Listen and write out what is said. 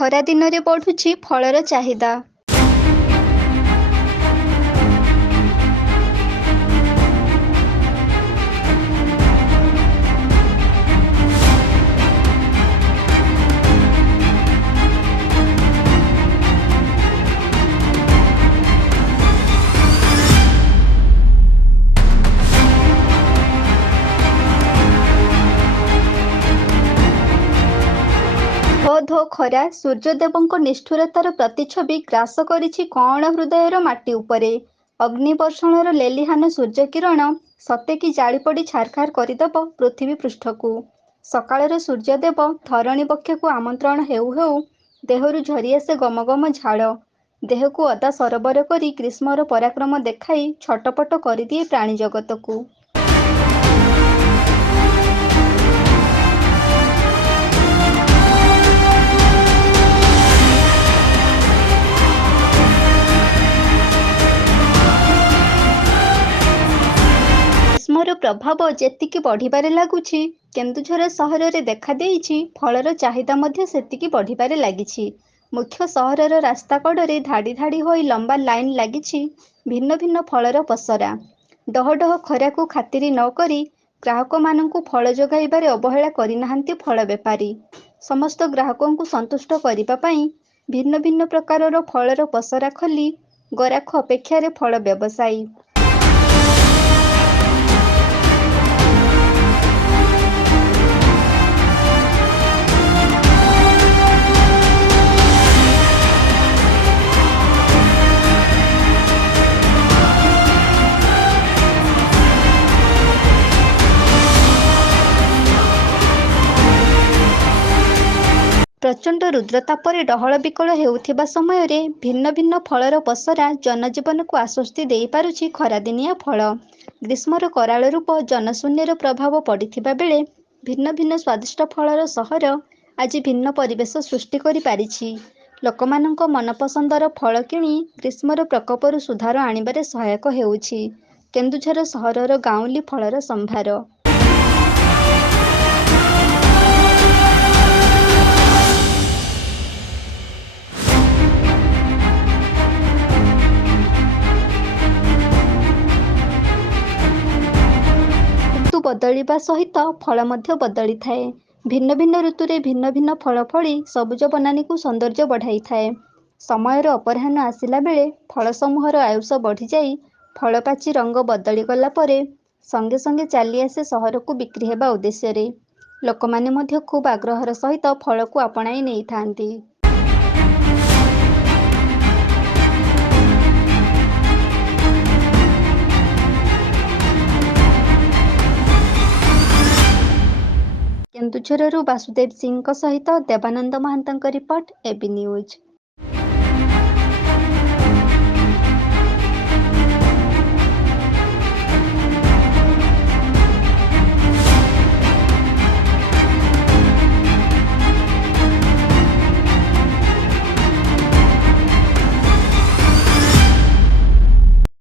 ଖରା ଦିନରେ ବଢ଼ୁଛି ଫଳର ଚାହିଦା। ଧୋ ଧୋ ଖରା ସୂର୍ଯ୍ୟଦେବଙ୍କ ନିଷ୍ଠୁରତାର ପ୍ରତିଛବି ଗ୍ରାସ କରିଛି କଅଁଳ ହୃଦୟର ମାଟି ଉପରେ। ଅଗ୍ନିବର୍ଷଣର ଲେଲିହାନ ସୂର୍ଯ୍ୟକିରଣ ସତେକି ଜାଳିପୋଡ଼ି ଛାରଖାର କରିଦେବ ପୃଥିବୀ ପୃଷ୍ଠକୁ। ସକାଳର ସୂର୍ଯ୍ୟଦେବ ଧରଣୀ ବକ୍ଷକୁ ଆମନ୍ତ୍ରଣ ହେଉ ହେଉ ଦେହରୁ ଝରିଆସେ ଗମ ଗମ ଝାଳ। ଦେହକୁ ଅଦା ସରବର କରି ଗ୍ରୀଷ୍ମର ପରାକ୍ରମ ଦେଖାଇ ଛଟପଟ କରିଦିଏ ପ୍ରାଣୀ ଜଗତକୁ। ଗ୍ରୀଷ୍ମର ପ୍ରଭାବ ଯେତିକି ବଢ଼ିବାରେ ଲାଗୁଛି, କେନ୍ଦୁଝର ସହରରେ ଦେଖାଦେଇଛି ଫଳର ଚାହିଦା ମଧ୍ୟ ସେତିକି ବଢ଼ିବାରେ ଲାଗିଛି। ମୁଖ୍ୟ ସହରର ରାସ୍ତା କଡ଼ରେ ଧାଡ଼ି ଧାଡ଼ି ହୋଇ ଲମ୍ବା ଲାଇନ୍ ଲାଗିଛି ଭିନ୍ନ ଭିନ୍ନ ଫଳର ପସରା। ଡହ ଡହ ଖରାକୁ ଖାତିର ନ କରି ଗ୍ରାହକମାନଙ୍କୁ ଫଳ ଯୋଗାଇବାରେ ଅବହେଳା କରିନାହାନ୍ତି ଫଳ ବେପାରୀ। ସମସ୍ତ ଗ୍ରାହକଙ୍କୁ ସନ୍ତୁଷ୍ଟ କରିବା ପାଇଁ ଭିନ୍ନ ଭିନ୍ନ ପ୍ରକାରର ଫଳର ପସରା ଖୋଲି ଗରାଖ ଅପେକ୍ଷାରେ ଫଳ ବ୍ୟବସାୟୀ। ପ୍ରଚଣ୍ଡ ରୁଦ୍ରତାପରେ ଡହଳ ବିକଳ ହେଉଥିବା ସମୟରେ ଭିନ୍ନ ଭିନ୍ନ ଫଳର ପସରା ଜନଜୀବନକୁ ଆଶ୍ୱସ୍ତି ଦେଇପାରୁଛି ଖରାଦିନିଆ ଫଳ। ଗ୍ରୀଷ୍ମର କରାଳ ରୂପ ଜନଶୂନ୍ୟର ପ୍ରଭାବ ପଡ଼ିଥିବା ବେଳେ ଭିନ୍ନ ଭିନ୍ନ ସ୍ୱାଦିଷ୍ଟ ଫଳର ସହର ଆଜି ଭିନ୍ନ ପରିବେଶ ସୃଷ୍ଟି କରିପାରିଛି। ଲୋକମାନଙ୍କ ମନପସନ୍ଦର ଫଳ କିଣି ଗ୍ରୀଷ୍ମର ପ୍ରକୋପରୁ ସୁଧାର ଆଣିବାରେ ସହାୟକ ହେଉଛି କେନ୍ଦୁଝର ସହରର ଗାଉଁଲି ଫଳର ସମ୍ଭାର। ଋତୁ ବଦଳିବା ସହିତ ଫଳ ମଧ୍ୟ ବଦଳିଥାଏ। ଭିନ୍ନ ଭିନ୍ନ ଋତୁରେ ଭିନ୍ନ ଭିନ୍ନ ଫଳ ଫଳି ସବୁଜ ବନାନୀକୁ ସୌନ୍ଦର୍ଯ୍ୟ ବଢ଼ାଇଥାଏ। ସମୟର ଅପରାହ୍ନ ଆସିଲା ବେଳେ ଫଳସମୂହର ଆୟୁଷ ବଢ଼ିଯାଇ ଫଳ ପାଚି ରଙ୍ଗ ବଦଳିଗଲା ପରେ ସଙ୍ଗେ ସଙ୍ଗେ ଚାଲିଆସେ ସହରକୁ ବିକ୍ରି ହେବା ଉଦ୍ଦେଶ୍ୟରେ। ଲୋକମାନେ ମଧ୍ୟ ଖୁବ୍ ଆଗ୍ରହର ସହିତ ଫଳକୁ ଆପଣାଇ ନେଇଥାନ୍ତି। କେନ୍ଦୁଝରରୁ ବାସୁଦେବ ସିଂଙ୍କ ସହିତ ଦେବାନନ୍ଦ ମହାନ୍ତଙ୍କ ରିପୋର୍ଟ, ଏବି ନ୍ୟୁଜ୍।